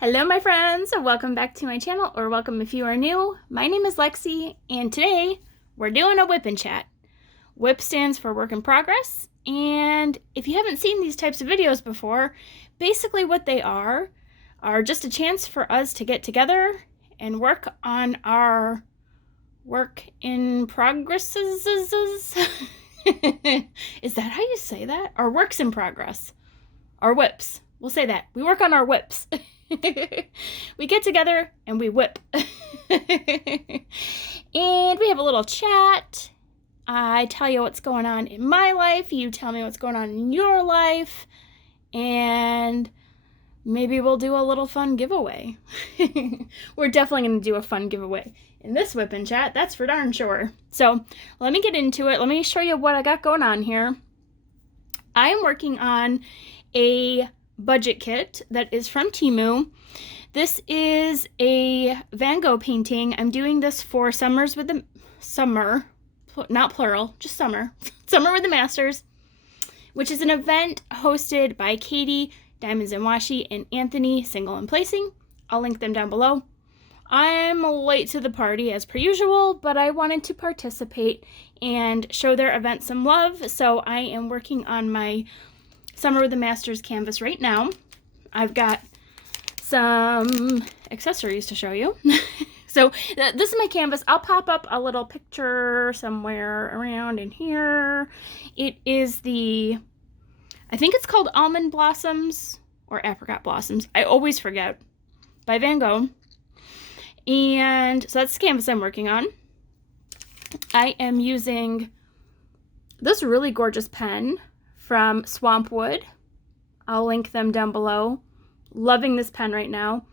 Hello my friends, welcome back to my channel, or welcome if you are new. My name is Lexi, and today we're doing a WIP and Chat. WIP stands for work in progress, and if you haven't seen these types of videos before, basically what they are just a chance for us to get together and work on our work in progresses. Is that how you say that? Our works in progress. Our WIPs. We'll say that. We work on our WIPs. We get together and we WIP. And we have a little chat. I tell you what's going on in my life. You tell me what's going on in your life. And maybe we'll do a little fun giveaway. We're definitely going to do a fun giveaway in this WIP and Chat. That's for darn sure. So let me get into it. Let me show you what I got going on here. I am working on a budget kit that is from Temu. This is a Van Gogh painting. I'm doing this for Summers with the Summer, not plural, just Summer. Summer with the Masters, which is an event hosted by Katie, Diamonds and Washi, and Anthony, Single and Placing. I'll link them down below. I'm late to the party as per usual, but I wanted to participate and show their event some love, so I am working on my Summer with the Masters canvas right now. I've got some accessories to show you. So this is my canvas. I'll pop up a little picture somewhere around in here. It is I think it's called Almond Blossoms or Apricot Blossoms. I always forget. By Van Gogh. And so that's the canvas I'm working on. I am using this really gorgeous pen from Swampwood. I'll link them down below. Loving this pen right now.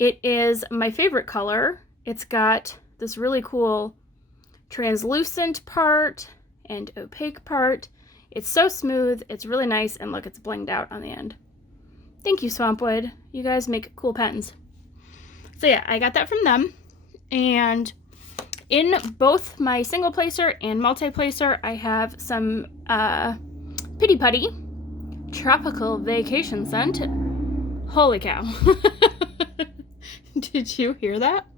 It is my favorite color. It's got this really cool translucent part and opaque part. It's so smooth. It's really nice. And look, it's blinged out on the end. Thank you, Swampwood. You guys make cool pens. So yeah, I got that from them. And in both my single placer and multi-placer, I have some Pity Putty Tropical Vacation Scent. Holy cow. Did you hear that?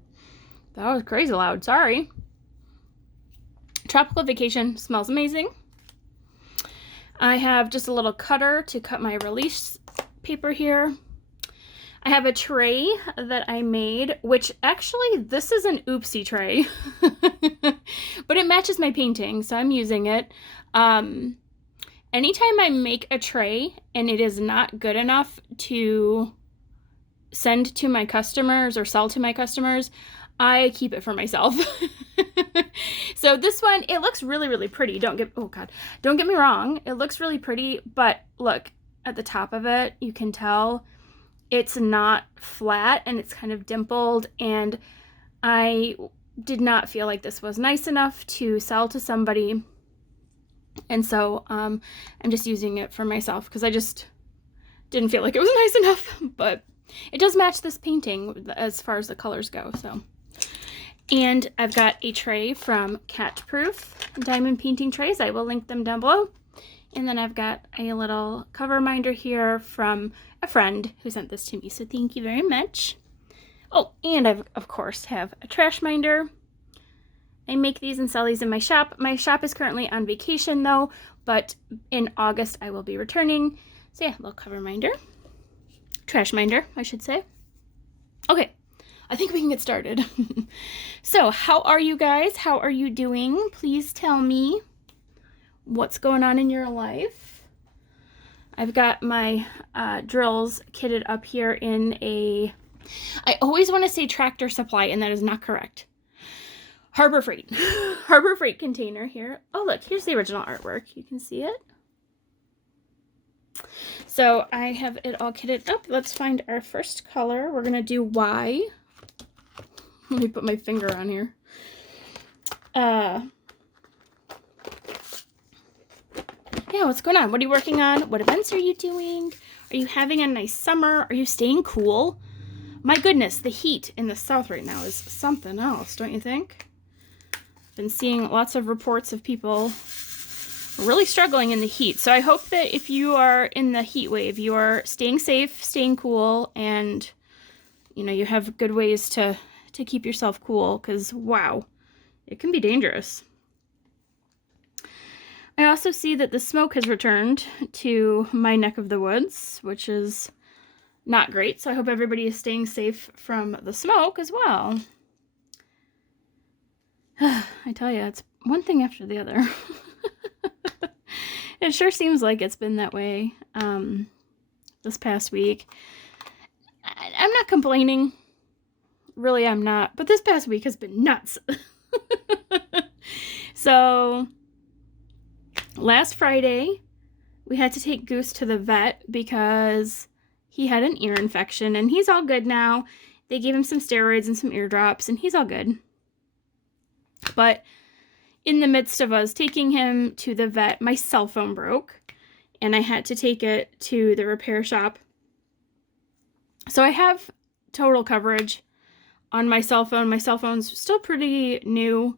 That was crazy loud. Sorry. Tropical Vacation smells amazing. I have just a little cutter to cut my release paper here. I have a tray that I made, which actually this is an oopsie tray, but it matches my painting, so I'm using it. Anytime I make a tray and it is not good enough to send to my customers or sell to my customers, I keep it for myself. So this one, it looks really, really pretty. Don't get me wrong. It looks really pretty, but look at the top of it. You can tell it's not flat and it's kind of dimpled, and I did not feel like this was nice enough to sell to somebody. And so I'm just using it for myself because I just didn't feel like it was nice enough, but it does match this painting as far as the colors go. So, and I've got a tray from Cat Proof Diamond Painting Trays. I will link them down below. And then I've got a little Coverminder here from a friend who sent this to me, so thank you very much. Oh, and I of course have a Trashminder. I make these and sell these in my shop. My shop is currently on vacation though, but in August I will be returning. So yeah, little Coverminder. Trashminder, I should say. Okay, I think we can get started. So, how are you guys? How are you doing? Please tell me what's going on in your life. I've got my drills kitted up here in I always want to say Tractor Supply, and that is not correct. Harbor Freight. Harbor Freight container here. Oh, look, here's the original artwork. You can see it. So I have it all kitted up. Let's find our first color. We're going to do Y. Let me put my finger on here. Yeah, what's going on? What are you working on? What events are you doing? Are you having a nice summer? Are you staying cool? My goodness, the heat in the south right now is something else, don't you think? Been seeing lots of reports of people really struggling in the heat. So I hope that if you are in the heat wave, you are staying safe, staying cool, and you have good ways to keep yourself cool, because wow, it can be dangerous. I also see that the smoke has returned to my neck of the woods, which is not great. So I hope everybody is staying safe from the smoke as well. I tell you, it's one thing after the other. It sure seems like it's been that way this past week. I'm not complaining. Really, I'm not. But this past week has been nuts. So, last Friday, we had to take Goose to the vet because he had an ear infection, and he's all good now. They gave him some steroids and some ear drops, and he's all good. But in the midst of us taking him to the vet, my cell phone broke, and I had to take it to the repair shop. So I have total coverage on my cell phone. My cell phone's still pretty new.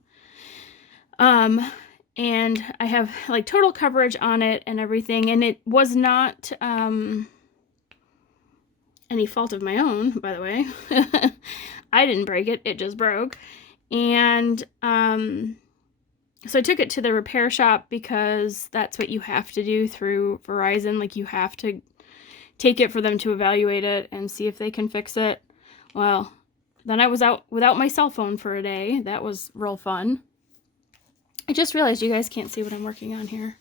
And I have like total coverage on it and everything. And it was not any fault of my own, by the way. I didn't break it. It just broke. And so I took it to the repair shop because that's what you have to do through Verizon. Like, you have to take it for them to evaluate it and see if they can fix it. Well, then I was out without my cell phone for a day. That was real fun. I just realized you guys can't see what I'm working on here.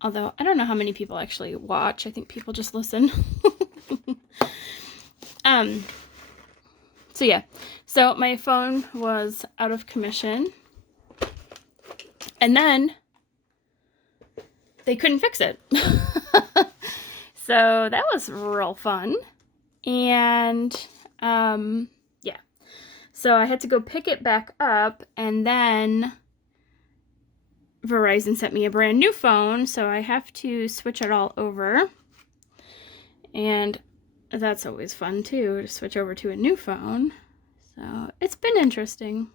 Although, I don't know how many people actually watch. I think people just listen. So yeah. So my phone was out of commission. And then they couldn't fix it. So that was real fun. And yeah. So I had to go pick it back up, and then Verizon sent me a brand new phone, so I have to switch it all over. And that's always fun too, to switch over to a new phone. So it's been interesting.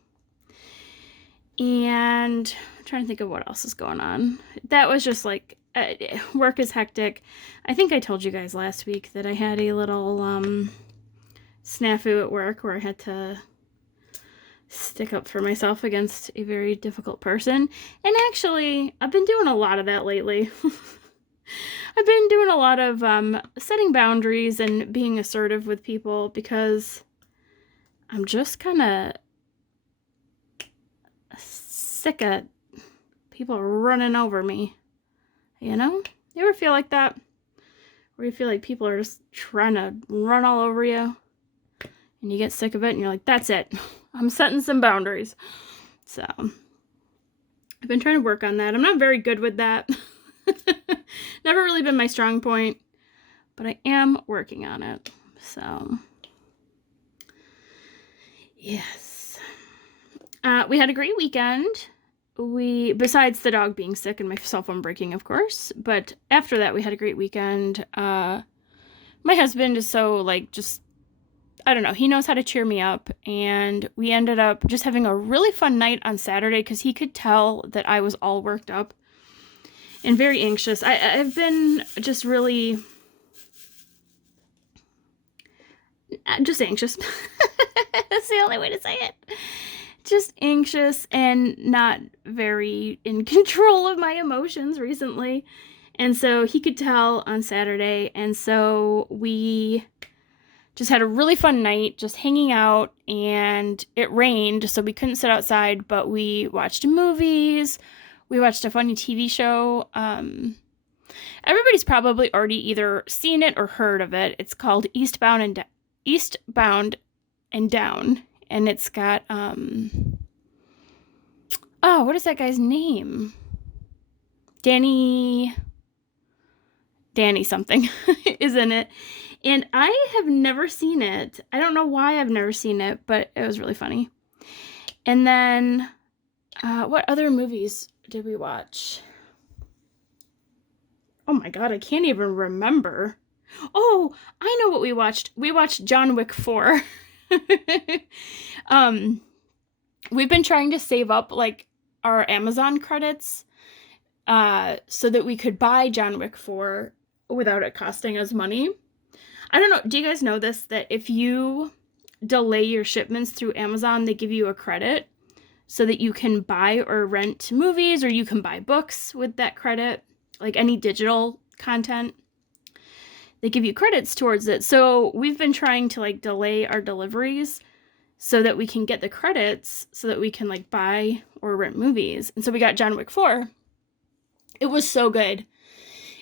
And I'm trying to think of what else is going on. That was just like, work is hectic. I think I told you guys last week that I had a little snafu at work where I had to stick up for myself against a very difficult person. And actually, I've been doing a lot of that lately. I've been doing a lot of setting boundaries and being assertive with people because I'm just kind of sick of people running over me. You know? You ever feel like that? Where you feel like people are just trying to run all over you? And you get sick of it and you're like, that's it. I'm setting some boundaries. So, I've been trying to work on that. I'm not very good with that. Never really been my strong point. But I am working on it. So, yes. We had a great weekend. Besides the dog being sick and my cell phone breaking, of course. But after that, we had a great weekend. My husband is so, like, just, I don't know, he knows how to cheer me up, and we ended up just having a really fun night on Saturday because he could tell that I was all worked up and very anxious. I've been just really, just anxious. That's the only way to say it. Just anxious and not very in control of my emotions recently. And so he could tell on Saturday, and so we just had a really fun night, just hanging out, and it rained, so we couldn't sit outside, but we watched movies, we watched a funny TV show. Everybody's probably already either seen it or heard of it. It's called Eastbound and Down, and it's got, what is that guy's name? Danny something is in it. And I have never seen it. I don't know why I've never seen it, but it was really funny. And then, what other movies did we watch? Oh my god, I can't even remember. Oh, I know what we watched. We watched John Wick 4. We've been trying to save up, like, our Amazon credits, so that we could buy John Wick 4 without it costing us money. I don't know, do you guys know this, that if you delay your shipments through Amazon, they give you a credit so that you can buy or rent movies, or you can buy books with that credit, like any digital content. They give you credits towards it. So we've been trying to like delay our deliveries so that we can get the credits so that we can like buy or rent movies. And so we got John Wick 4. It was so good.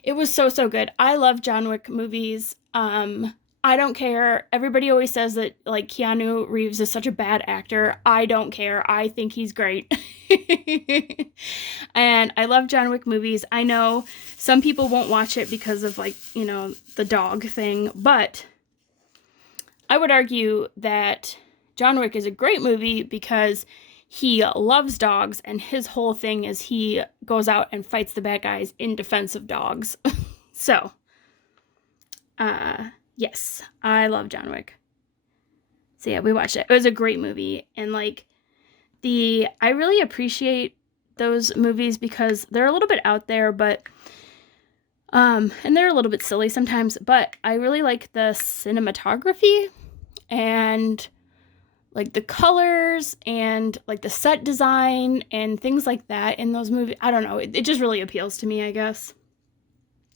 It was so good. I love John Wick movies. I don't care. Everybody always says that like Keanu Reeves is such a bad actor. I don't care. I think he's great. And I love John Wick movies. I know some people won't watch it because of like, you know, the dog thing, but I would argue that John Wick is a great movie because he loves dogs, and his whole thing is he goes out and fights the bad guys in defense of dogs. So, yes, I love John Wick. So yeah, we watched it. It was a great movie, and like I really appreciate those movies because they're a little bit out there, but and they're a little bit silly sometimes, but I really like the cinematography and like the colors and like the set design and things like that in those movies. I don't know. It just really appeals to me, I guess.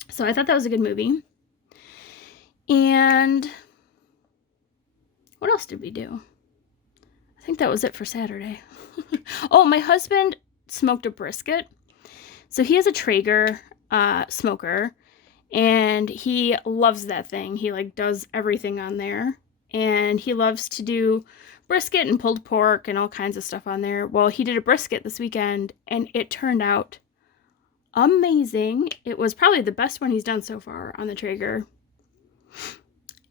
So I thought that was a good movie. And what else did we do? I think that was it for Saturday. Oh, my husband smoked a brisket. So he has a Traeger smoker, and he loves that thing. He like does everything on there, and he loves to do brisket and pulled pork and all kinds of stuff on there. Well, he did a brisket this weekend, and it turned out amazing. It was probably the best one he's done so far on the Traeger.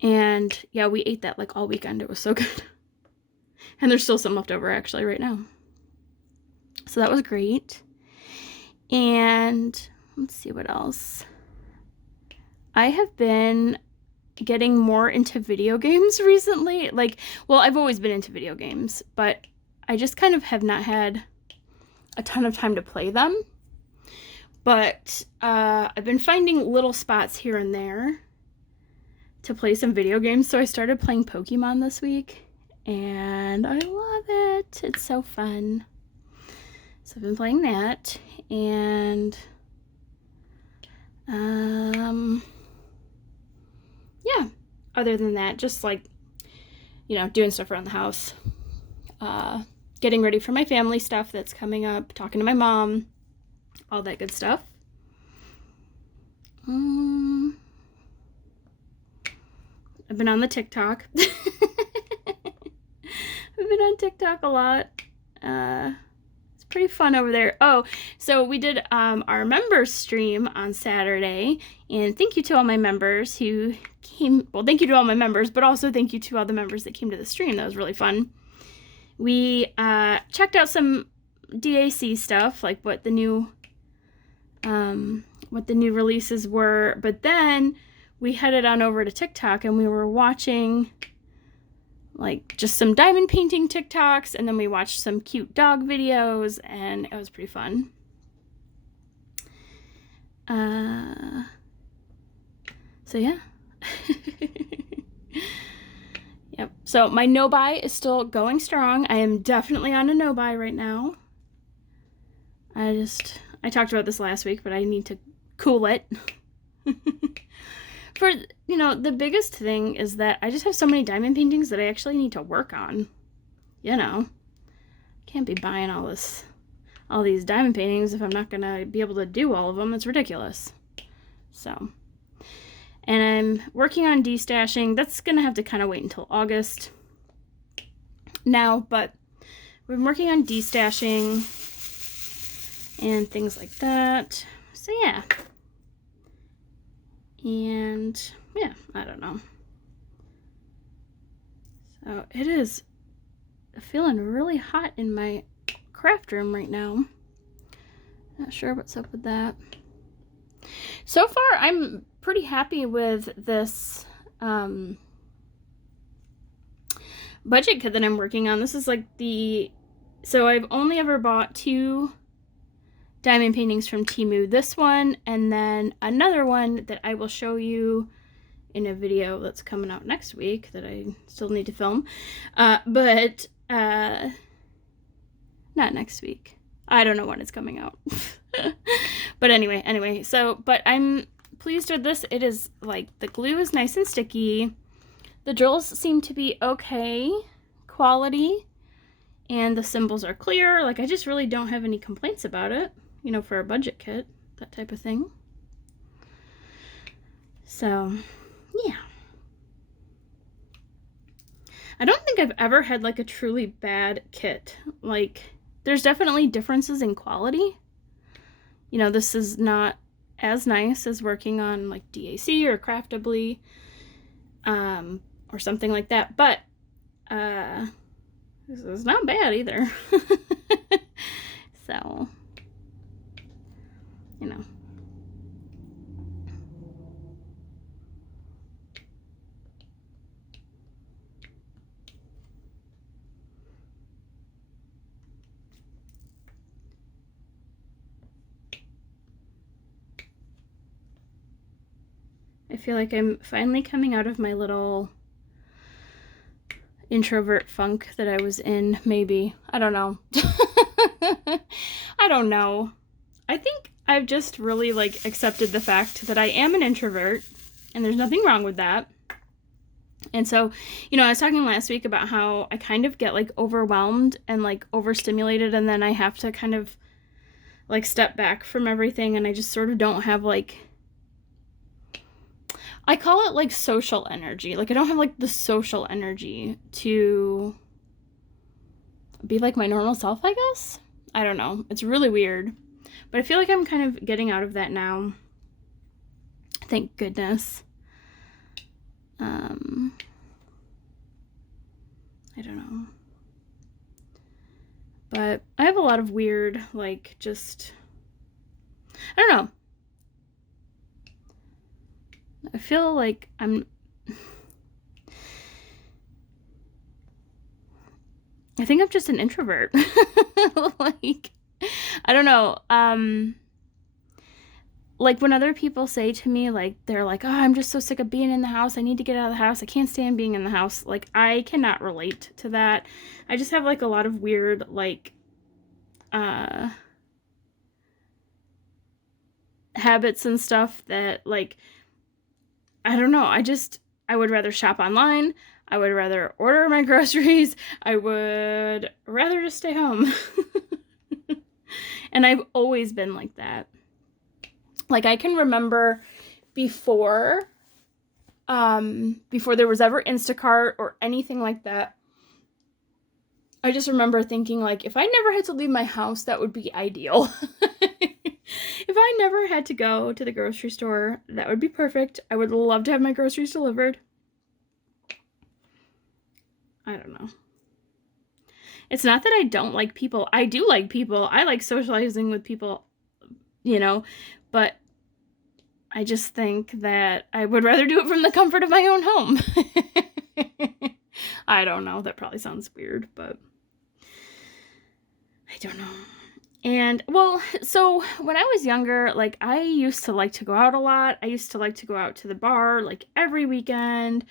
And yeah, we ate that like all weekend. It was so good. And there's still some left over actually right now. So that was great. And let's see what else. I have been getting more into video games recently. Like, well, I've always been into video games, but I just kind of have not had a ton of time to play them. But I've been finding little spots here and there to play some video games. So I started playing Pokemon this week, and I love it. It's so fun. So I've been playing that, and yeah, other than that, just like, you know, doing stuff around the house, getting ready for my family stuff that's coming up, talking to my mom, all that good stuff. I've been on the TikTok. I've been on TikTok a lot. It's pretty fun over there. Oh, so we did our members stream on Saturday, and thank you to all my members who came. Well, thank you to all my members, but also thank you to all the members that came to the stream. That was really fun. We checked out some DAC stuff, like what the new releases were, but then we headed on over to TikTok, and we were watching like just some diamond painting TikToks, and then we watched some cute dog videos, and it was pretty fun. So yeah. Yep. So my no buy is still going strong. I am definitely on a no buy right now. I talked about this last week, but I need to cool it. For, you know, the biggest thing is that I just have so many diamond paintings that I actually need to work on. You know, can't be buying all these diamond paintings if I'm not gonna be able to do all of them. It's ridiculous. So, and I'm working on destashing. That's gonna have to kind of wait until August now, but we've been working on destashing and things like that. So yeah. And yeah, I don't know. So it is feeling really hot in my craft room right now. Not sure what's up with that. So far, I'm pretty happy with this budget kit that I'm working on. This is like so I've only ever bought 2 diamond paintings from Temu. This one, and then another one that I will show you in a video that's coming out next week that I still need to film. But not next week. I don't know when it's coming out. But anyway, so, but I'm pleased with this. It is like, the glue is nice and sticky. The drills seem to be okay quality. And the symbols are clear. Like, I just really don't have any complaints about it, you know, for a budget kit, that type of thing. So, yeah. I don't think I've ever had, like, a truly bad kit. Like, there's definitely differences in quality. You know, this is not as nice as working on, like, DAC or Craftably, or something like that. But, this is not bad either. So, you know. I feel like I'm finally coming out of my little introvert funk that I was in, maybe. I don't know. I don't know. I think I've just really, like, accepted the fact that I am an introvert, and there's nothing wrong with that. And so, you know, I was talking last week about how I kind of get, like, overwhelmed and, like, overstimulated, and then I have to kind of, like, step back from everything, and I just sort of don't have, like, I call it, like, social energy. Like, I don't have, like, the social energy to be, like, my normal self, I guess? I don't know. It's really weird. But I feel like I'm kind of getting out of that now. Thank goodness. I don't know. But I have a lot of weird, like, just, I don't know. I feel like I think I'm just an introvert. Like, I don't know. Like, when other people say to me, like, they're like, oh, I'm just so sick of being in the house. I need to get out of the house. I can't stand being in the house. Like, I cannot relate to that. I just have, like, a lot of weird, like, habits and stuff that, like, I don't know. I would rather shop online. I would rather order my groceries. I would rather just stay home. And I've always been like that. Like, I can remember before there was ever Instacart or anything like that, I just remember thinking, like, if I never had to leave my house, that would be ideal. If I never had to go to the grocery store, that would be perfect. I would love to have my groceries delivered. I don't know. It's not that I don't like people. I do like people. I like socializing with people, you know, but I just think that I would rather do it from the comfort of my own home. I don't know. That probably sounds weird, but I don't know. And, well, so when I was younger, like, I used to like to go out a lot. I used to like to go out to the bar, like, every weekend.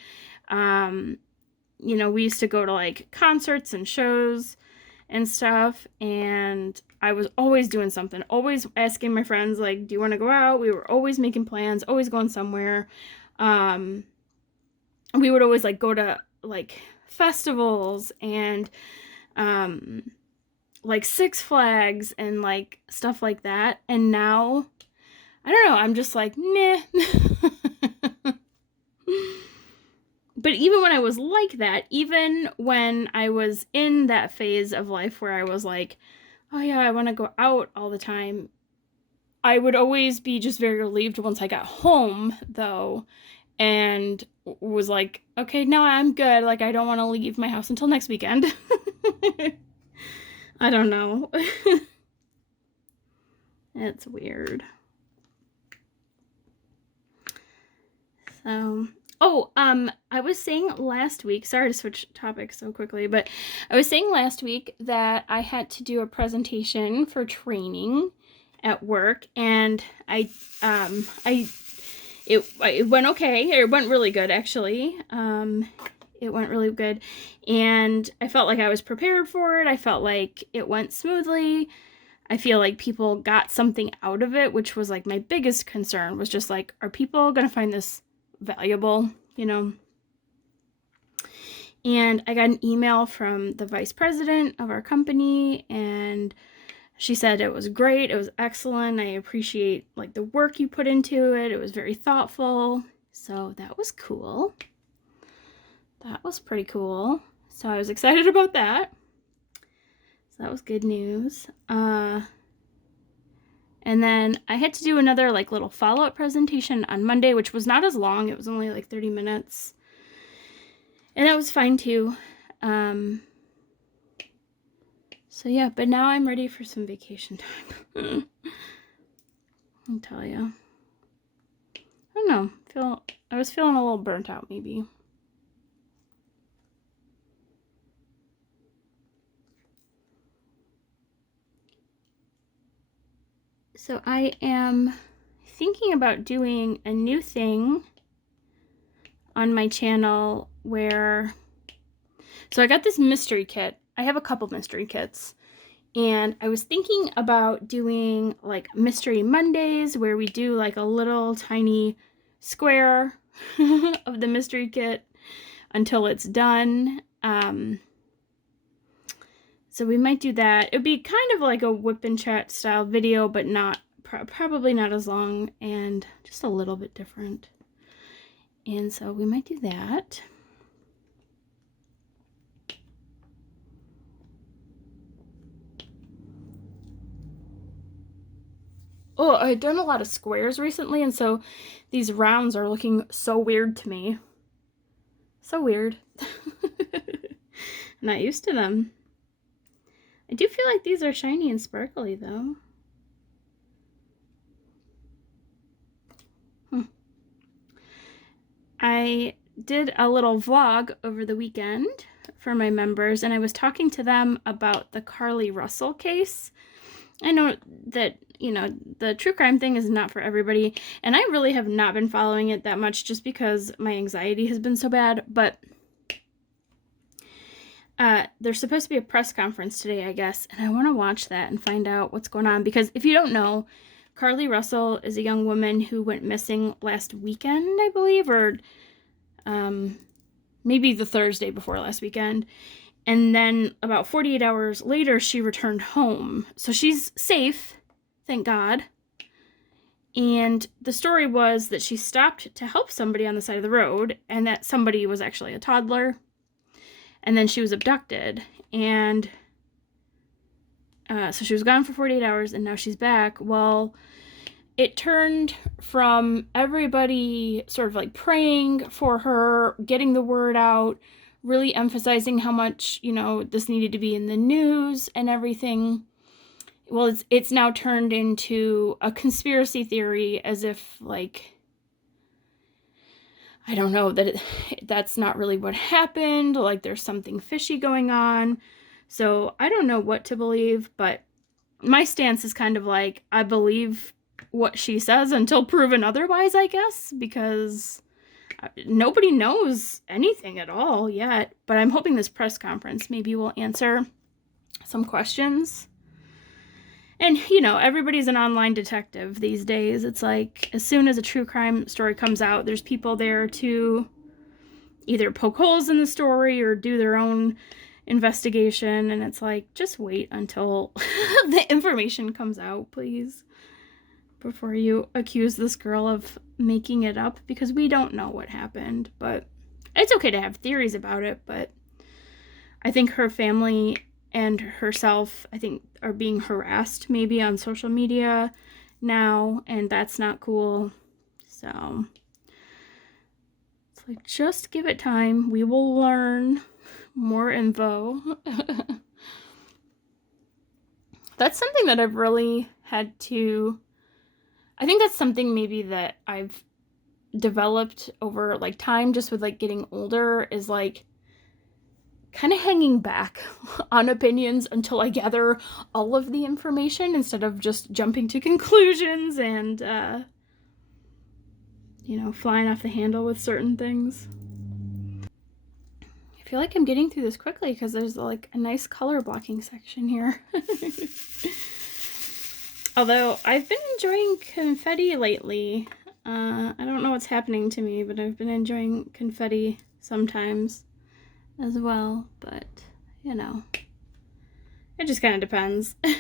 You know, we used to go to, like, concerts and shows and stuff, and I was always doing something, always asking my friends, like, do you want to go out? We were always making plans, always going somewhere. We would always, like, go to, like, festivals and, like, Six Flags and, like, stuff like that. And now, I don't know, I'm just like, meh. But even when I was like that, even when I was in that phase of life where I was like, oh yeah, I want to go out all the time, I would always be just very relieved once I got home, though, and was like, okay, no, I'm good. Like, I don't want to leave my house until next weekend. I don't know. It's weird. So, I was saying last week, sorry to switch topics so quickly, but I was saying last week that I had to do a presentation for training at work, and I it went okay. It went really good, actually. It went really good, and I felt like I was prepared for it. I felt like it went smoothly. I feel like people got something out of it, which was like my biggest concern, was just like, are people gonna find this valuable, you know? And I got an email from the vice president of our company, and she said it was great, it was excellent, I appreciate like the work you put into it, it was very thoughtful. So that was cool. That was pretty cool. So I was excited about that. So that was good news. And then I had to do another like little follow-up presentation on Monday, which was not as long. It was only like 30 minutes. And that was fine too. So yeah, but now I'm ready for some vacation time. I'll tell you. I don't know. I was feeling a little burnt out maybe. So I am thinking about doing a new thing on my channel where, so I got this mystery kit. I have a couple mystery kits, and I was thinking about doing like Mystery Mondays where we do like a little tiny square of the mystery kit until it's done. So we might do that. It would be kind of like a WIP and Chat style video, but not probably not as long, and just a little bit different. And so we might do that. Oh, I've done a lot of squares recently, and so these rounds are looking so weird to me. So weird. Not used to them. I do feel like these are shiny and sparkly, though. I did a little vlog over the weekend for my members, and I was talking to them about the Carly Russell case. I know that, you know, the true crime thing is not for everybody, and I really have not been following it that much just because my anxiety has been so bad, but there's supposed to be a press conference today, I guess, and I want to watch that and find out what's going on, because if you don't know, Carly Russell is a young woman who went missing last weekend, I believe, or maybe the Thursday before last weekend. And then about 48 hours later, she returned home. So she's safe, thank God. And the story was that she stopped to help somebody on the side of the road, and that somebody was actually a toddler. And then she was abducted. And so she was gone for 48 hours, and now she's back. Well, it turned from everybody sort of like praying for her, getting the word out, really emphasizing how much, you know, this needed to be in the news and everything. Well, it's now turned into a conspiracy theory, as if, like, I don't know, that that's not really what happened, like there's something fishy going on. So I don't know what to believe, but my stance is kind of like, I believe what she says until proven otherwise, I guess, because nobody knows anything at all yet. But I'm hoping this press conference maybe will answer some questions. And, you know, everybody's an online detective these days. It's like, as soon as a true crime story comes out, there's people there to either poke holes in the story or do their own investigation. And it's like, just wait until the information comes out, please, before you accuse this girl of making it up, because we don't know what happened. But it's okay to have theories about it, but I think her family and herself, I think, are being harassed maybe on social media now, and that's not cool. So it's like, just give it time. We will learn more info. That's something that I've really had to, I think that's something maybe that I've developed over like time, just with like getting older, is like kind of hanging back on opinions until I gather all of the information, instead of just jumping to conclusions and you know, flying off the handle with certain things. I feel like I'm getting through this quickly because there's like a nice color blocking section here. Although I've been enjoying confetti lately. I don't know what's happening to me, but I've been enjoying confetti sometimes as well. But, you know, it just kind of depends. It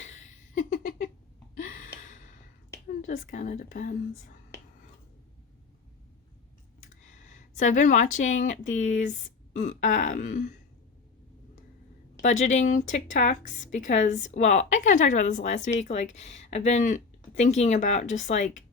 just kind of depends. So I've been watching these budgeting TikToks because, well, I kind of talked about this last week. Like, I've been thinking about just like,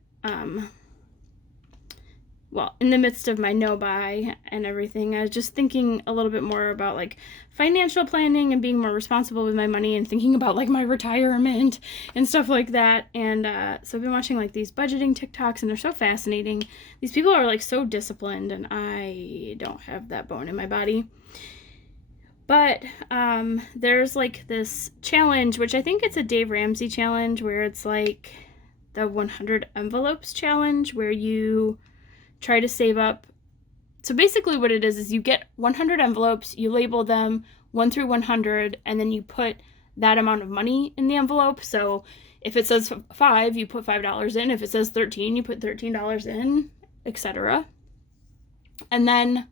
well, in the midst of my no-buy and everything, I was just thinking a little bit more about like financial planning and being more responsible with my money and thinking about like my retirement and stuff like that. And so I've been watching like these budgeting TikToks, and they're so fascinating. These people are like so disciplined, and I don't have that bone in my body. But there's like this challenge, which I think it's a Dave Ramsey challenge, where it's like the 100 envelopes challenge, where you try to save up. So basically what it is you get 100 envelopes, you label them 1 through 100, and then you put that amount of money in the envelope. So if it says 5, you put $5 in. If it says 13, you put $13 in, etc. And then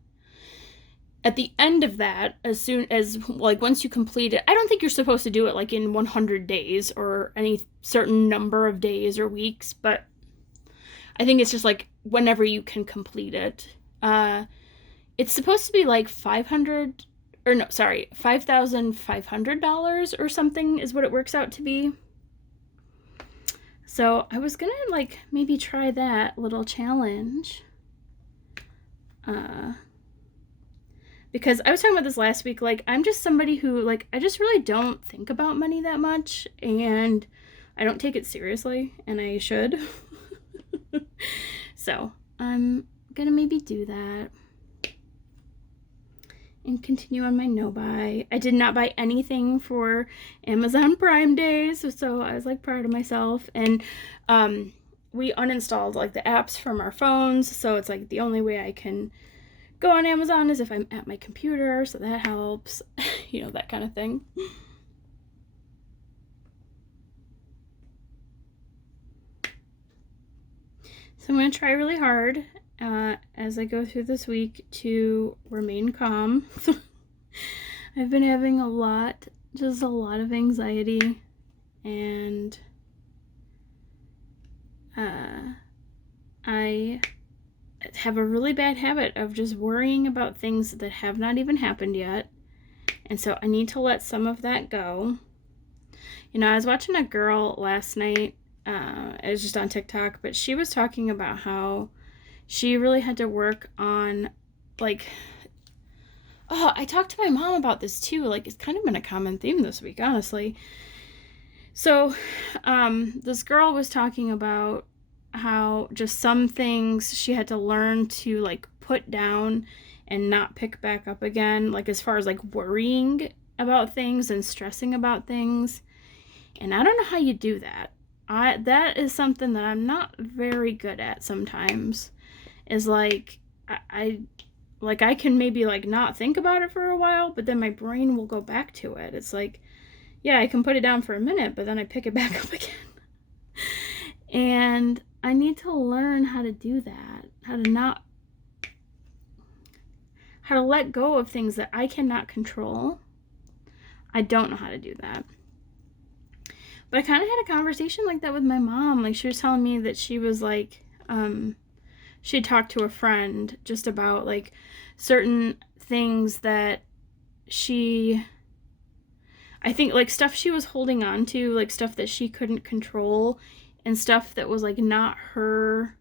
at the end of that, as soon as, like, once you complete it, I don't think you're supposed to do it like in 100 days or any certain number of days or weeks, but I think it's just like whenever you can complete it. It's supposed to be like $5,500 or something is what it works out to be. So I was gonna like maybe try that little challenge. Because I was talking about this last week, like I'm just somebody who like I just really don't think about money that much, and I don't take it seriously, and I should. So I'm gonna maybe do that and continue on my no buy. I did not buy anything for Amazon Prime days, so I was like proud of myself. And we uninstalled like the apps from our phones, so it's like the only way I can go on Amazon is if I'm at my computer, so that helps. You know, that kind of thing. So I'm going to try really hard as I go through this week to remain calm. I've been having a lot of anxiety, and I have a really bad habit of just worrying about things that have not even happened yet. And so I need to let some of that go. You know, I was watching a girl last night. It was just on TikTok, but she was talking about how she really had to work on, like, oh, I talked to my mom about this too. Like, it's kind of been a common theme this week, honestly. So, this girl was talking about how just some things she had to learn to, like, put down and not pick back up again, like, as far as, like, worrying about things and stressing about things. And I don't know how you do that. That is something that I'm not very good at sometimes, is like, I can maybe like not think about it for a while, but then my brain will go back to it. It's like, yeah, I can put it down for a minute, but then I pick it back up again. And I need to learn how to do that, how to let go of things that I cannot control. I don't know how to do that. But I kind of had a conversation like that with my mom. Like, she was telling me that she was like, she talked to a friend just about like certain things that I think like stuff she was holding on to, like stuff that she couldn't control, and stuff that was like not her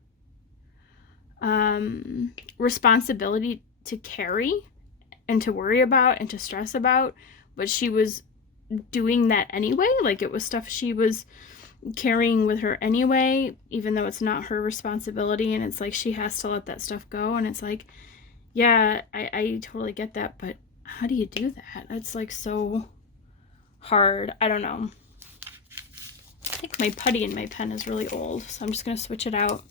responsibility to carry and to worry about and to stress about, but she was doing that anyway. Like, it was stuff she was carrying with her anyway, even though it's not her responsibility, and it's like she has to let that stuff go. And it's like, yeah, I totally get that, but how do you do that? It's like so hard. I don't know. I think my putty in my pen is really old, so I'm just gonna switch it out.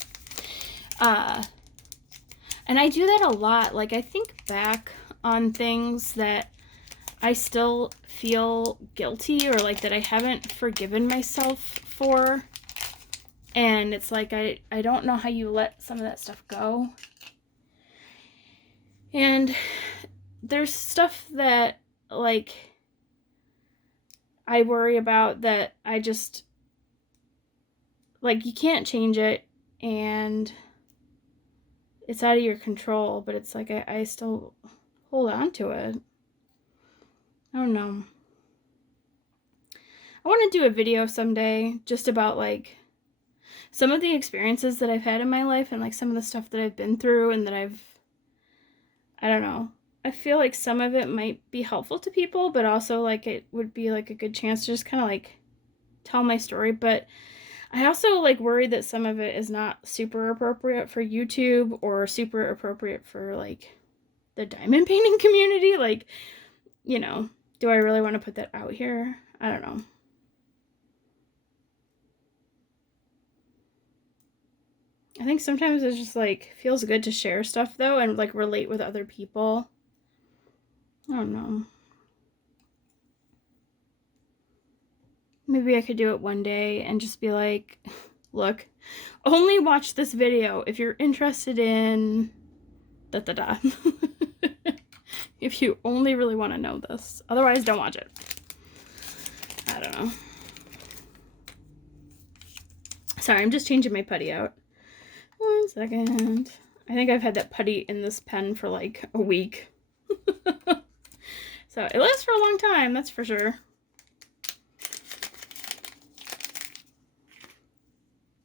And I do that a lot. Like, I think back on things that I still feel guilty, or like that I haven't forgiven myself for. And it's like, I don't know how you let some of that stuff go. And there's stuff that, like, I worry about that I just, like, you can't change it, and it's out of your control, but it's like I still hold on to it. I don't know. I want to do a video someday just about, like, some of the experiences that I've had in my life, and like some of the stuff that I've been through, and that I don't know. I feel like some of it might be helpful to people, but also like it would be like a good chance to just kind of like tell my story. But I also like worry that some of it is not super appropriate for YouTube, or super appropriate for like the diamond painting community. Like, you know, do I really want to put that out here? I don't know. I think sometimes it's just like feels good to share stuff though, and like relate with other people. I don't know. Maybe I could do it one day and just be like, look, only watch this video if you're interested in da da da. If you only really want to know this. Otherwise, don't watch it. I don't know. Sorry, I'm just changing my putty out. 1 second. I think I've had that putty in this pen for like a week. So it lasts for a long time, that's for sure.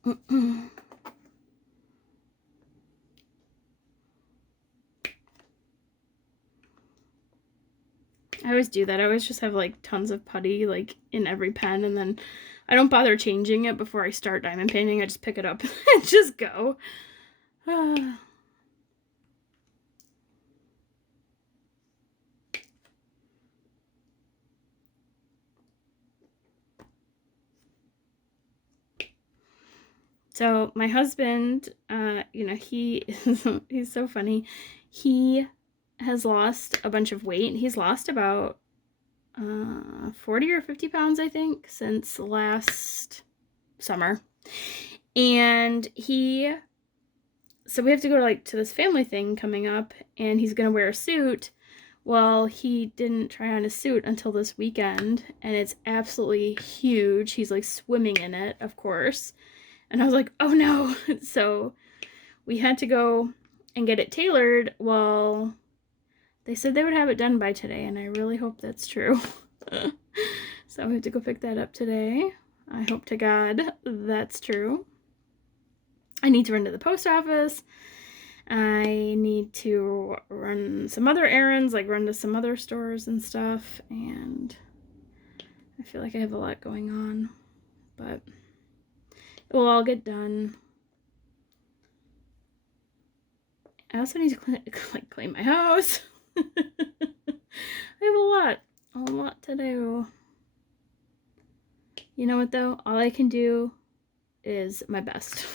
I always do that. I always just have like tons of putty like in every pen, and then I don't bother changing it before I start diamond painting. I just pick it up and just go. So my husband, you know, he's so funny. He has lost a bunch of weight. He's lost about 40 or 50 pounds, I think, since last summer. And so we have to go to this family thing coming up, and he's gonna wear a suit. Well, he didn't try on a suit until this weekend, and it's absolutely huge. He's like swimming in it, of course. And I was like, oh no. So we had to go and get it tailored. Well, they said they would have it done by today, and I really hope that's true. So we have to go pick that up today. I hope to God that's true. I need to run to the post office. I need to run some other errands, like run to some other stores and stuff. And I feel like I have a lot going on, but it will all get done. I also need to clean my house. I have a lot to do. You know what though? All I can do is my best.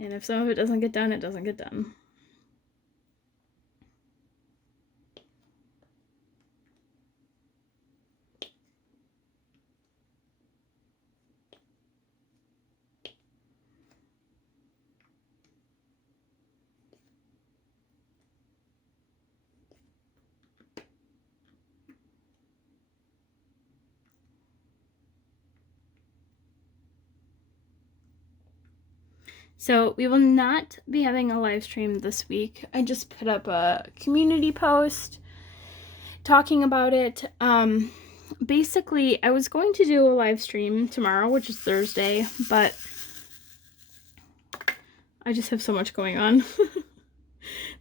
And if some of it doesn't get done, it doesn't get done. So we will not be having a live stream this week. I just put up a community post talking about it. Basically, I was going to do a live stream tomorrow, which is Thursday, but I just have so much going on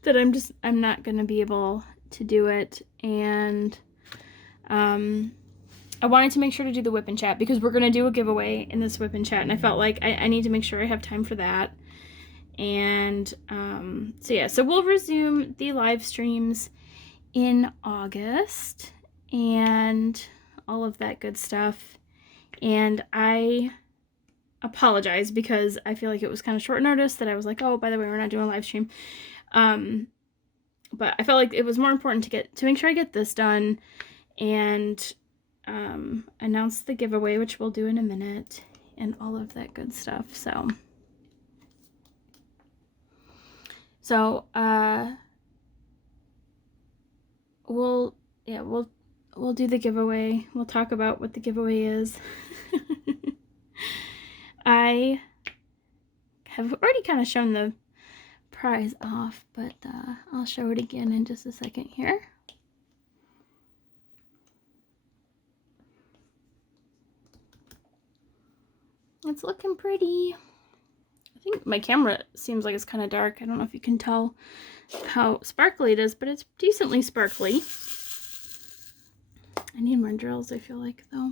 that I'm not going to be able to do it. And I wanted to make sure to do the WIP and Chat because we're going to do a giveaway in this WIP and Chat, and I felt like I need to make sure I have time for that. And so yeah, so we'll resume the live streams in August and all of that good stuff. And I apologize because I feel like it was kind of short notice that I was like, oh, by the way, we're not doing a live stream. But I felt like it was more important to make sure I get this done and announce the giveaway, which we'll do in a minute, and all of that good stuff. So we'll do the giveaway. We'll talk about what the giveaway is. I have already kind of shown the prize off, but I'll show it again in just a second here. It's looking pretty. I think my camera seems like it's kind of dark. I don't know if you can tell how sparkly it is, but it's decently sparkly. I need more drills, I feel like, though.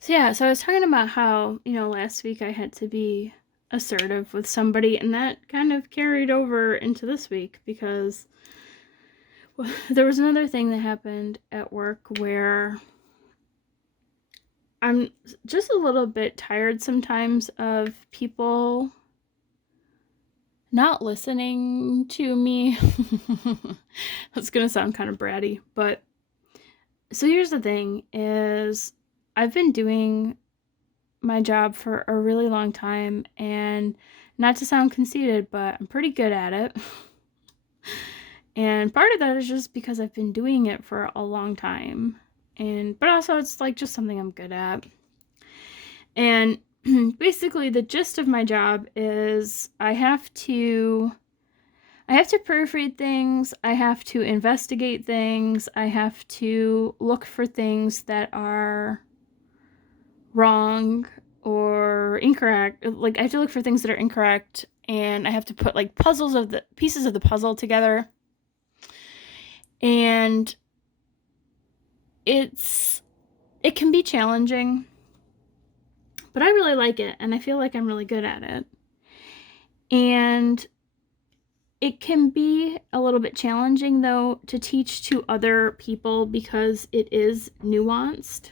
So yeah, so I was talking about how, last week I had to be assertive with somebody, and that kind of carried over into this week because there was another thing that happened at work where I'm just a little bit tired sometimes of people not listening to me. That's gonna sound kind of bratty, but so here's the thing is I've been doing my job for a really long time, and not to sound conceited, but I'm pretty good at it. And part of that is just because I've been doing it for a long time, but also it's like just something I'm good at. And basically the gist of my job is I have to proofread things, I have to investigate things, I have to look for things that are wrong or incorrect. Like, I have to look for things that are incorrect, and I have to put like pieces of the puzzle together. And it can be challenging, but I really like it, and I feel like I'm really good at it. And it can be a little bit challenging, though, to teach to other people because it is nuanced.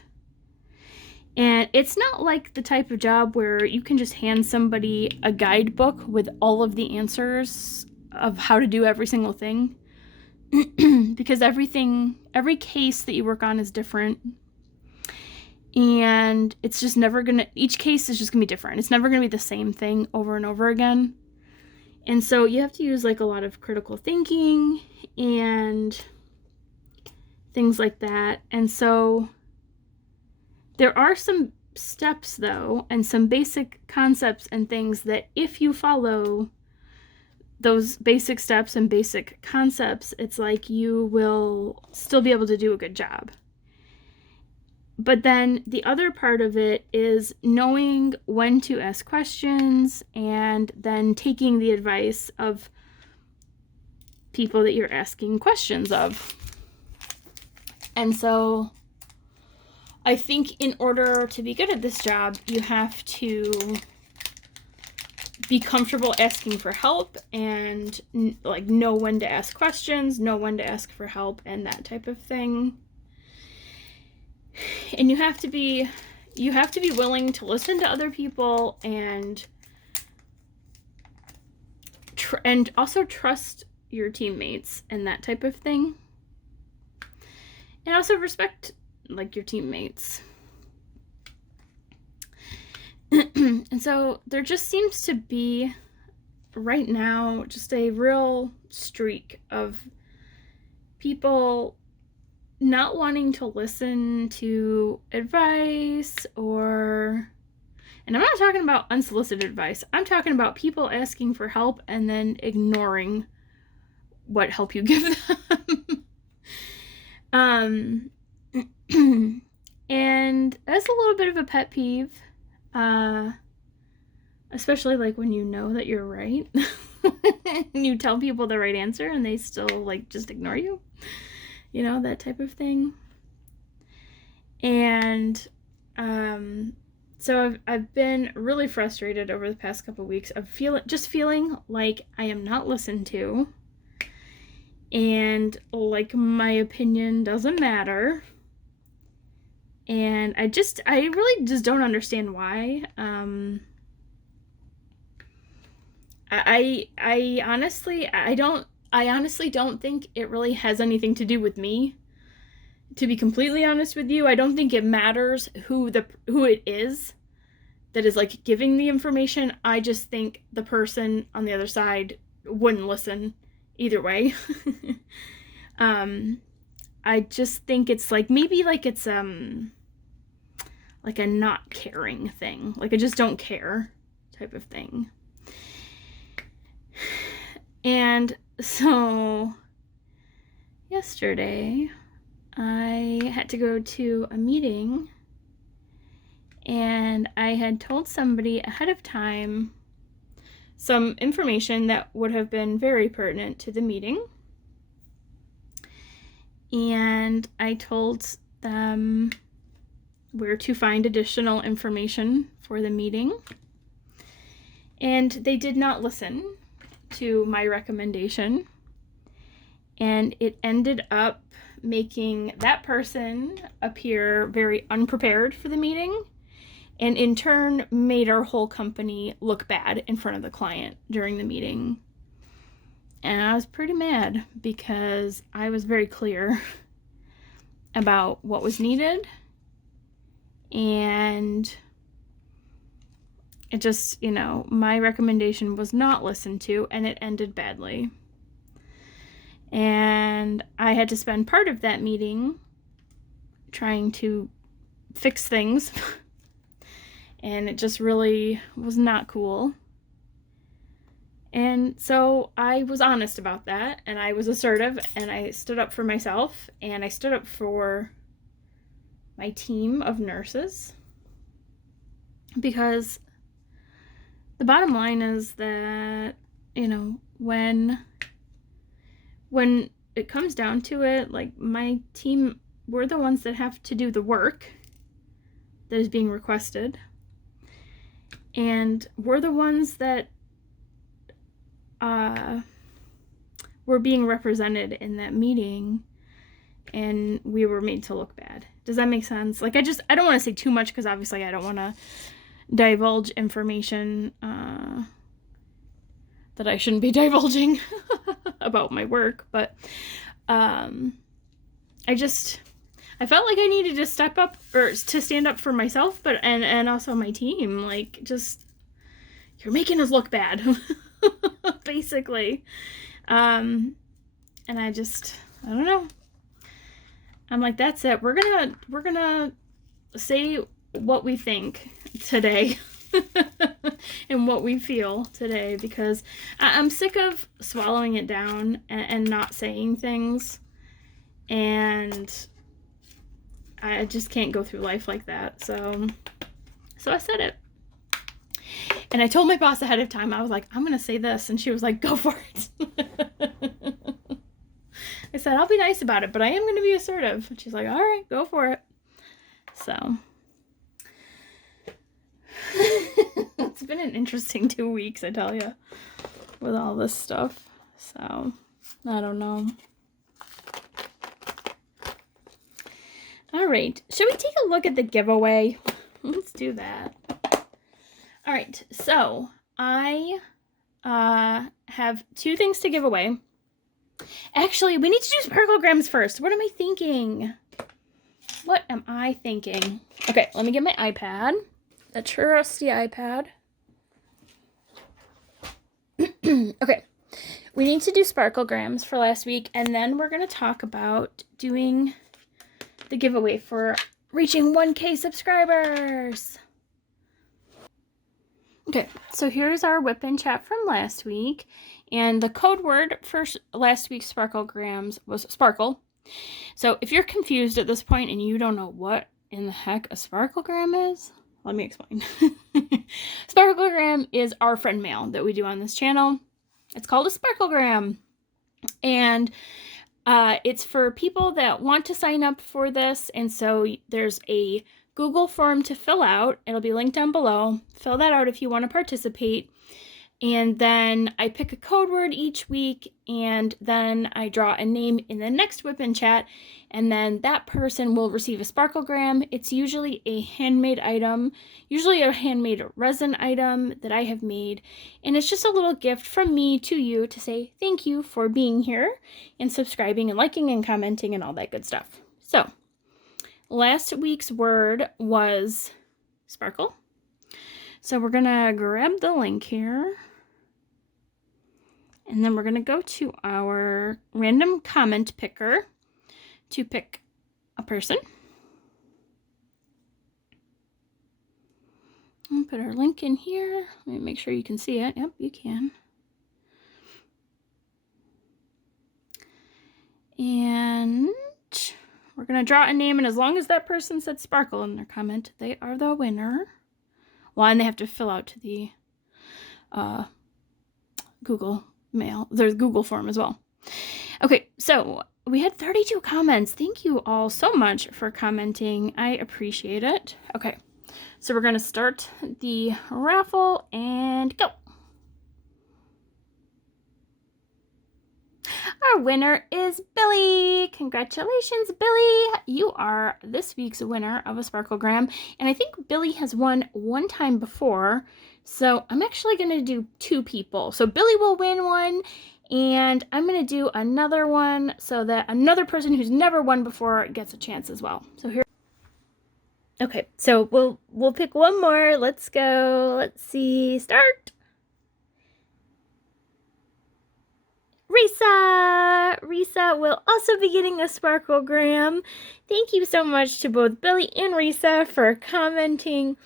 And it's not like the type of job where you can just hand somebody a guidebook with all of the answers of how to do every single thing. Because every case that you work on is different. And it's just each case is just gonna be different. It's never gonna be the same thing over and over again. And so you have to use like a lot of critical thinking and things like that. And so there are some steps, though, and some basic concepts and things that if you follow those basic steps and basic concepts, it's like you will still be able to do a good job. But then the other part of it is knowing when to ask questions and then taking the advice of people that you're asking questions of. And so I think in order to be good at this job, you have to be comfortable asking for help and like know when to ask questions, know when to ask for help, and that type of thing. And you have to be willing to listen to other people and also trust your teammates and that type of thing. And also respect like your teammates. And so there just seems to be right now just a real streak of people not wanting to listen to advice and I'm not talking about unsolicited advice. I'm talking about people asking for help and then ignoring what help you give them. And that's a little bit of a pet peeve. Especially like when you know that you're right and you tell people the right answer and they still like just ignore you, you know, that type of thing. And so I've been really frustrated over the past couple weeks of feeling like I am not listened to, and like my opinion doesn't matter. And I really just don't understand why. I honestly don't think it really has anything to do with me. To be completely honest with you, I don't think it matters who it is that is like giving the information. I just think the person on the other side wouldn't listen either way. I just think it's like maybe like it's like a not caring thing, like I just don't care type of thing. And so yesterday I had to go to a meeting, and I had told somebody ahead of time some information that would have been very pertinent to the meeting. And I told them where to find additional information for the meeting. And they did not listen to my recommendation. And it ended up making that person appear very unprepared for the meeting, and in turn made our whole company look bad in front of the client during the meeting. And I was pretty mad because I was very clear about what was needed, and it just, you know, my recommendation was not listened to, and it ended badly. And I had to spend part of that meeting trying to fix things. And it just really was not cool. And so I was honest about that, and I was assertive, and I stood up for myself, and I stood up for my team of nurses. Because the bottom line is that, you know, when it comes down to it, like my team, we're the ones that have to do the work that is being requested. And we're the ones that were being represented in that meeting, and we were made to look bad. Does that make sense? Like, I don't want to say too much because obviously I don't want to divulge information that I shouldn't be divulging about my work, but I felt like I needed to step up, or to stand up for myself, but and also my team. Like, just, you're making us look bad, basically. And I don't know. I'm like, that's it. We're gonna say what we think today. And what we feel today, because I'm sick of swallowing it down and not saying things, and I just can't go through life like that. So I said it, and I told my boss ahead of time. I was like, I'm gonna say this, and she was like, go for it. I said, I'll be nice about it, but I am gonna be assertive. And she's like, all right, go for it. So it's been an interesting 2 weeks, I tell you, with all this stuff. So, I don't know. All right, should we take a look at the giveaway? Let's do that. All right, so I have 2 things to give away. Actually, we need to do sparklograms first. What am I thinking? Okay, let me get my iPad. A trusty iPad. Okay, we need to do sparklograms for last week, and then we're going to talk about doing the giveaway for reaching 1K subscribers. Okay, so here's our WIP and Chat from last week, and the code word for last week's sparklograms was sparkle. So if you're confused at this point and you don't know what in the heck a sparklegram is, let me explain. Sparklegram item is our friend mail that we do on this channel. It's called a Sparklegram. And it's for people that want to sign up for this. And so there's a Google form to fill out. It'll be linked down below. Fill that out if you want to participate. And then I pick a code word each week, and then I draw a name in the next WIP and Chat, and then that person will receive a Sparklegram. It's usually a handmade item, usually a handmade resin item that I have made, and it's just a little gift from me to you to say thank you for being here and subscribing and liking and commenting and all that good stuff. So, last week's word was sparkle. So we're gonna grab the link here. And then we're going to go to our random comment picker to pick a person. I'll put our link in here. Let me make sure you can see it. Yep, you can. And we're going to draw a name, and as long as that person said sparkle in their comment, they are the winner. Well, and they have to fill out to the Google mail. There's Google form as well. Okay, so we had 32 comments. Thank you all so much for commenting. I appreciate it. Okay, so we're going to start the raffle and go. Our winner is Billy. Congratulations, Billy. You are this week's winner of a Sparklegram. And I think Billy has won one time before. So I'm actually going to do 2 people. So Billy will win one, and I'm going to do another one so that another person who's never won before gets a chance as well. So here. Okay, so we'll pick one more. Let's go. Let's see. Start. Risa will also be getting a Sparklegram. Thank you so much to both Billy and Risa for commenting.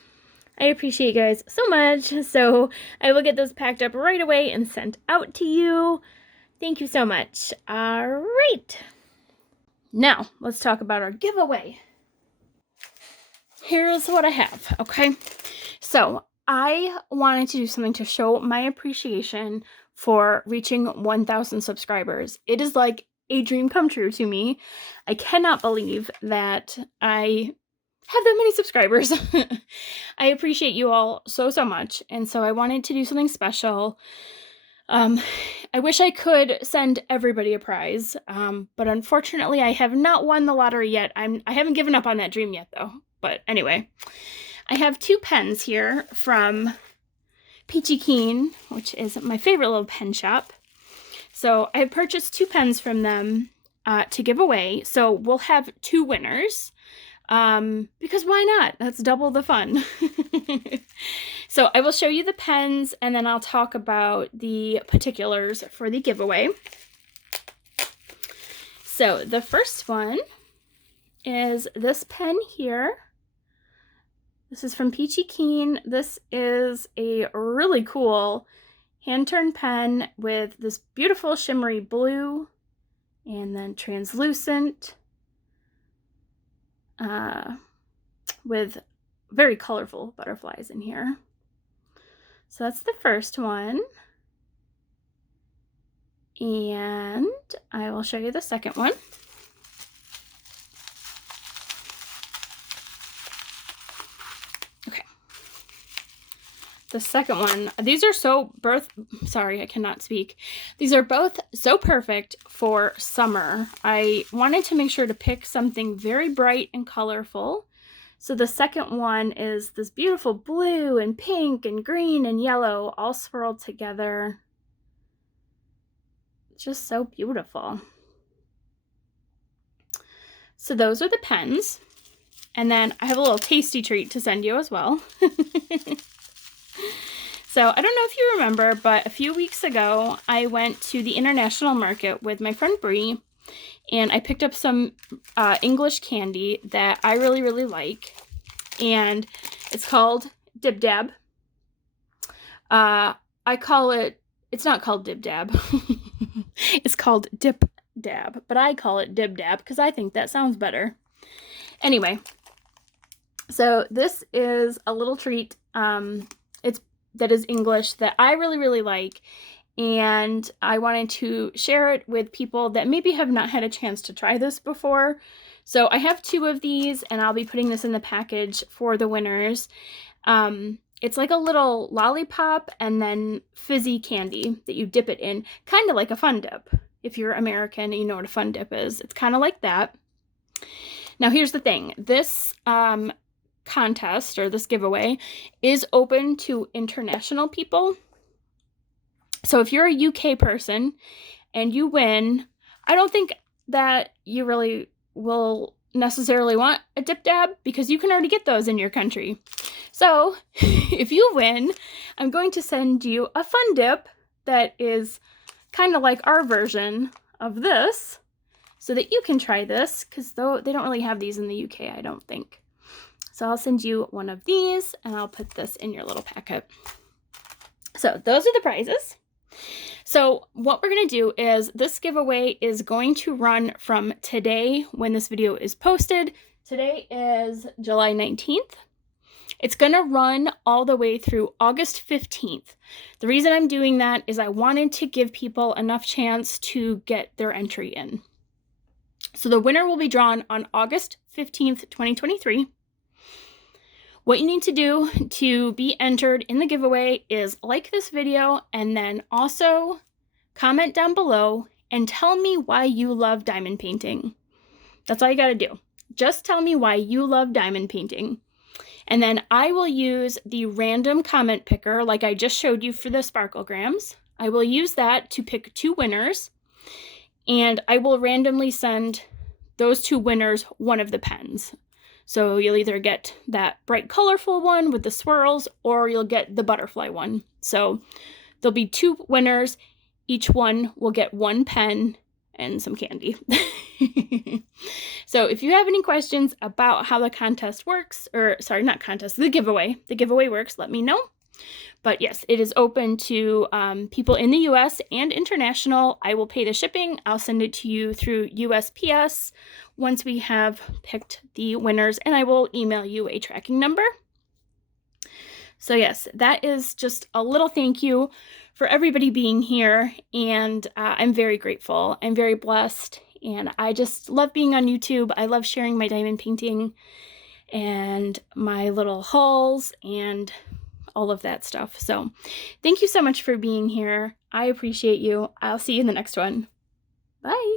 I appreciate you guys so much. So I will get those packed up right away and sent out to you. Thank you so much. All right. Now let's talk about our giveaway. Here's what I have. Okay. So I wanted to do something to show my appreciation for reaching 1,000 subscribers. It is like a dream come true to me. I cannot believe that I have that many subscribers. I appreciate you all so much, and so I wanted to do something special. I wish I could send everybody a prize, but unfortunately I have not won the lottery yet. I haven't given up on that dream yet though. But anyway, I have 2 pens here from Peachy Keen, which is my favorite little pen shop. So I purchased 2 pens from them to give away. So we'll have 2 winners. Because why not? That's double the fun. So I will show you the pens, and then I'll talk about the particulars for the giveaway. So the first one is this pen here. This is from Peachy Keen. This is a really cool hand-turned pen with this beautiful shimmery blue and then translucent with very colorful butterflies in here. So that's the first one. And I will show you the second one. The second one, these are sorry, I cannot speak. These are both so perfect for summer. I wanted to make sure to pick something very bright and colorful. So the second one is this beautiful blue and pink and green and yellow all swirled together. It's just so beautiful. So those are the pens. And then I have a little tasty treat to send you as well. So I don't know if you remember, but a few weeks ago, I went to the international market with my friend Bree, and I picked up some English candy that I really like, and it's called Dib Dab. I call it, it's not called Dib Dab, it's called Dip Dab, but I call it Dib Dab because I think that sounds better. Anyway, so this is a little treat. that is English that I really, really like. And I wanted to share it with people that maybe have not had a chance to try this before. So I have 2 of these, and I'll be putting this in the package for the winners. It's like a little lollipop and then fizzy candy that you dip it in, kind of like a Fun Dip. If you're American and you know what a Fun Dip is, it's kind of like that. Now here's the thing. This contest, or this giveaway, is open to international people. So if you're a UK person and you win, I don't think that you really will necessarily want a dip dab because you can already get those in your country. So if you win, I'm going to send you a Fun Dip that is kind of like our version of this so that you can try this, because though they don't really have these in the UK, I don't think. So I'll send you one of these and I'll put this in your little packet. So those are the prizes. So what we're going to do is this giveaway is going to run from today when this video is posted. Today is July 19th. It's going to run all the way through August 15th. The reason I'm doing that is I wanted to give people enough chance to get their entry in. So the winner will be drawn on August 15th, 2023. What you need to do to be entered in the giveaway is like this video and then also comment down below and tell me why you love diamond painting. That's all you got to do. Just tell me why you love diamond painting. And then I will use the random comment picker like I just showed you for the sparklegrams. I will use that to pick 2 winners, and I will randomly send those 2 winners one of the pens. So you'll either get that bright colorful one with the swirls, or you'll get the butterfly one. So there'll be 2 winners. Each one will get 1 pen and some candy. So if you have any questions about how the contest works, or sorry, not contest, the giveaway works, let me know. But yes, it is open to people in the US and international. I will pay the shipping. I'll send it to you through USPS once we have picked the winners, and I will email you a tracking number. So yes, that is just a little thank you for everybody being here, and I'm very grateful. I'm very blessed, and I just love being on YouTube. I love sharing my diamond painting and my little hauls and all of that stuff. So thank you so much for being here. I appreciate you. I'll see you in the next one. Bye.